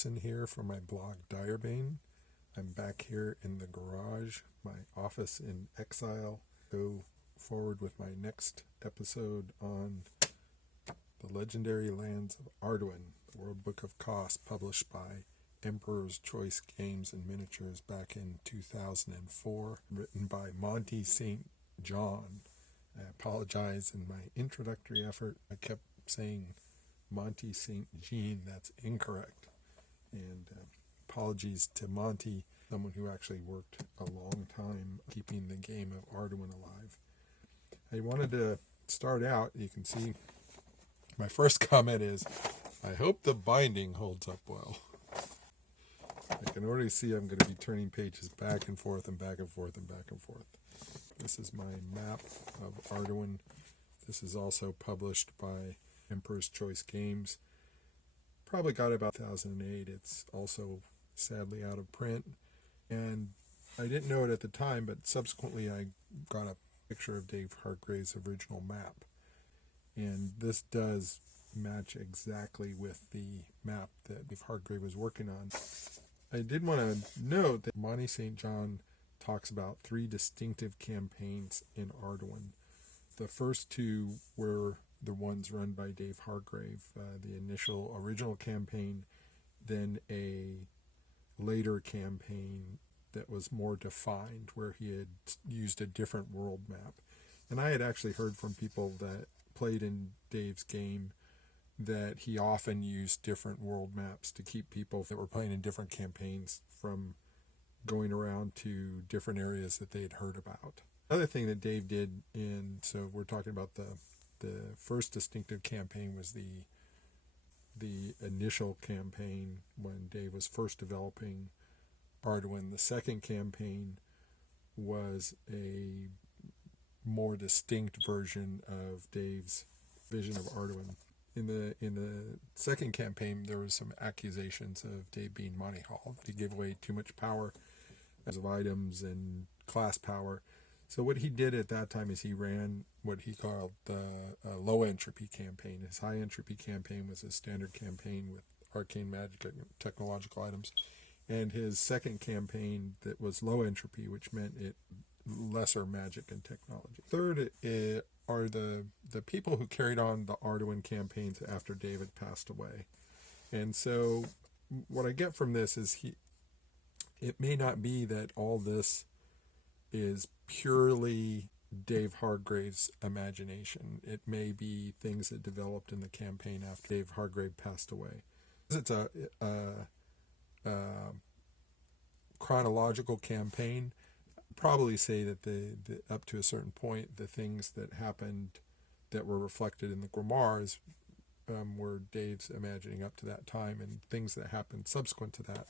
Allison here from my blog Direbane. I'm back here in the garage, my office in exile. Go forward with my next episode on the Legendary Lands of Arduin, the World Book of Khaas, published by Emperor's Choice Games and Miniatures back in 2004, written by Monty St. John. I apologize in my introductory effort. I kept saying Monty St. Jean. That's incorrect. And apologies to Monty, someone who actually worked a long time keeping the game of Arduin alive. I wanted to start out, you can see my first comment is, I hope the binding holds up well. I can already see I'm going to be turning pages back and forth and back and forth and back and forth. This is my map of Arduin. This is also published by Emperor's Choice Games. Probably got it about 2008. It's also sadly out of print. And I didn't know it at the time, but subsequently I got a picture of Dave Hargrave's original map. And this does match exactly with the map that Dave Hargrave was working on. I did want to note that Monty St. John talks about 3 distinctive campaigns in Arduin. The first 2 were the ones run by Dave Hargrave, the initial original campaign, then a later campaign that was more defined, where he had used a different world map. And I had actually heard from people that played in Dave's game that he often used different world maps to keep people that were playing in different campaigns from going around to different areas that they had heard about. Another thing that Dave did so we're talking about the first distinctive campaign was the initial campaign when Dave was first developing Arduin. The second campaign was a more distinct version of Dave's vision of Arduin. In the second campaign, there was some accusations of Dave being Monty Hall. He gave away too much power as of items and class power. So what he did at that time is he ran what he called the low entropy campaign. His high entropy campaign was a standard campaign with arcane magic and technological items. And his second campaign that was low entropy, which meant it lesser magic and technology. Third are the people who carried on the Arduin campaigns after David passed away. And so what I get from this is it may not be that all this is purely Dave Hargrave's imagination. It may be things that developed in the campaign after Dave Hargrave passed away. It's a chronological campaign. Probably say that the up to a certain point, the things that happened that were reflected in the grimoires were Dave's imagining up to that time, and things that happened subsequent to that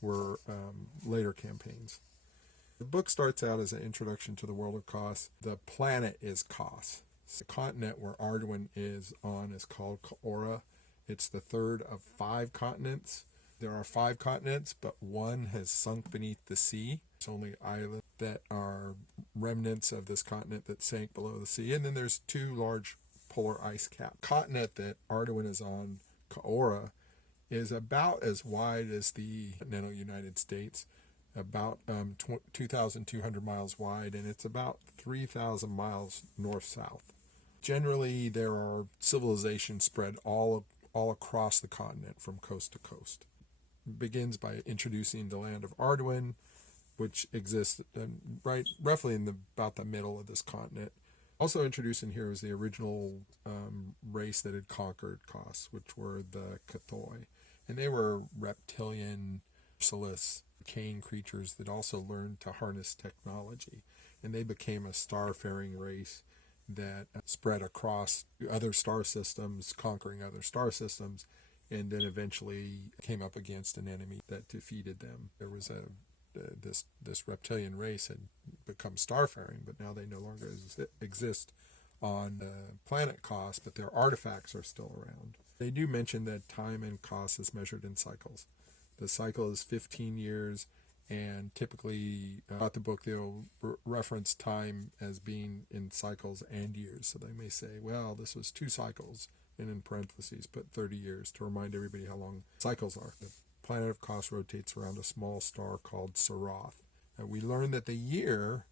were later campaigns. The book starts out as an introduction to the world of Khaas. The planet is Khaas. The continent where Arduin is on is called Kthoi. It's the third of 5 continents. There are 5 continents, but one has sunk beneath the sea. It's only islands that are remnants of this continent that sank below the sea. And then there's 2 large polar ice caps. The continent that Arduin is on, Kthoi, is about as wide as the continental United States, about 2,200 miles wide, and it's about 3,000 miles north-south. Generally, there are civilizations spread all across the continent from coast to coast. It begins by introducing the land of Arduin, which exists roughly in about the middle of this continent. Also introduced in here is the original race that had conquered Khaas, which were the Kthoi. And they were reptilian, merciless, arcane creatures that also learned to harness technology. And they became a star-faring race that spread across other star systems, conquering other star systems, and then eventually came up against an enemy that defeated them. There was this reptilian race had become starfaring, but now they no longer exist on the planet Khaas, but their artifacts are still around. They do mention that time in Khaas is measured in cycles. The cycle is 15 years, and typically throughout the book they'll reference time as being in cycles and years. So they may say, well, this was 2 cycles, and in parentheses put 30 years to remind everybody how long cycles are. planet of Khaas rotates around a small star called Saroth. We learned that the year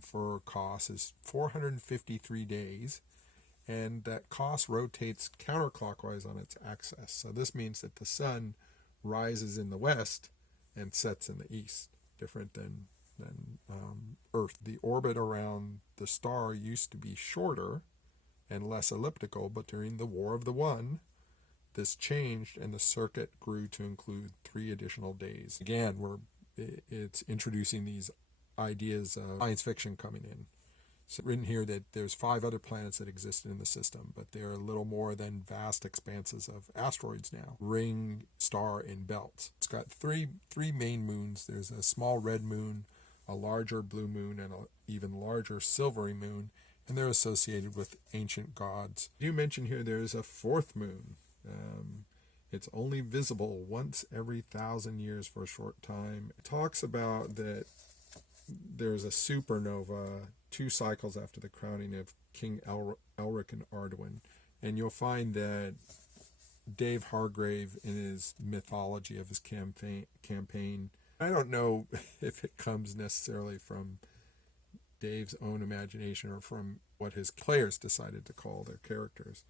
for Khaas is 453 days, and that Khaas rotates counterclockwise on its axis. So this means that the sun rises in the west and sets in the east, different than Earth. The orbit around the star used to be shorter and less elliptical, but during the War of the One, this changed and the circuit grew to include 3 additional days. Again, it's introducing these ideas of science fiction coming in. It's written here that there's 5 other planets that existed in the system, but they're little more than vast expanses of asteroids now. Ring star in belts. It's got three main moons. There's a small red moon, a larger blue moon, and an even larger silvery moon, and they're associated with ancient gods. You mention here there's a 4th moon. It's only visible once every 1,000 years for a short time. It talks about that there's a supernova 2 cycles after the crowning of King Elric in Arduin. And you'll find that Dave Hargrave, in his mythology of his campaign, I don't know if it comes necessarily from Dave's own imagination or from what his players decided to call their characters,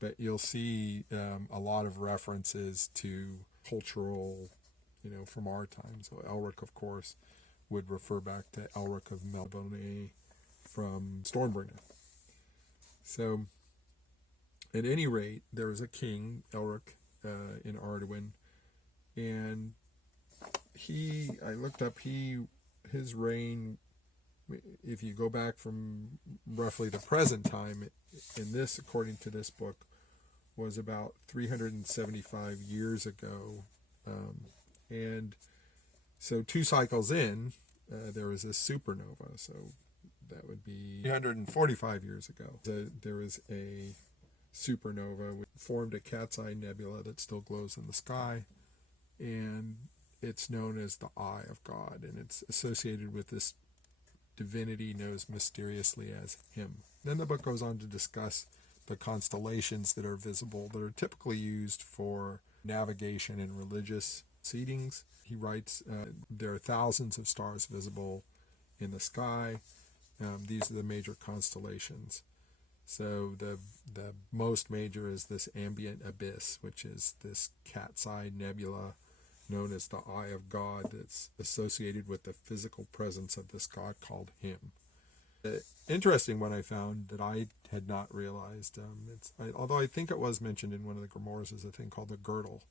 but you'll see a lot of references to cultural, from our time. So Elric, of course, would refer back to Elric of Melbourne from Stormbringer. So at any rate, there was a king, Elric, in Arduin, and I looked up, his reign, if you go back from roughly the present time, according to this book, was about 375 years ago. And so 2 cycles in, there was a supernova, so that would be 345 years ago. There was a supernova which formed a cat's eye nebula that still glows in the sky, and it's known as the Eye of God, and it's associated with this divinity known mysteriously as him. Then the book goes on to discuss the constellations that are visible, that are typically used for navigation and religious seedings. He writes, there are thousands of stars visible in the sky. These are the major constellations. So the most major is this ambient abyss, which is this cat's eye nebula known as the Eye of God, that's associated with the physical presence of this god called him. The interesting one I found that I had not realized, although I think it was mentioned in one of the grimoires, is a thing called the girdle.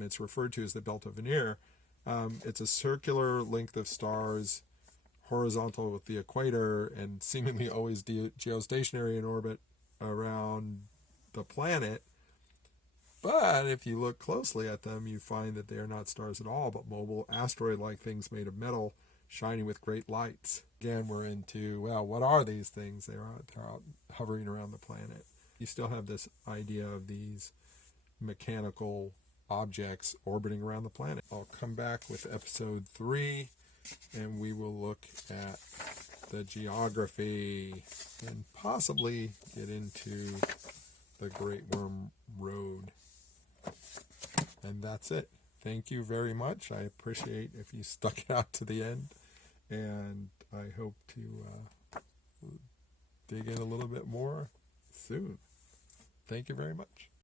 It's referred to as the belt of Veneer. It's a circular length of stars, horizontal with the equator, and seemingly always geostationary in orbit around the planet. But if you look closely at them, you find that they are not stars at all, but mobile asteroid-like things made of metal, shining with great lights. Again, we're into, well, what are these things? They're out hovering around the planet. You still have this idea of these mechanical objects orbiting around the planet. I'll come back with episode 3, and we will look at the geography and possibly get into the Great Worm Road. And that's it. Thank you very much. I appreciate if you stuck it out to the end, and I hope to dig in a little bit more soon. Thank you very much.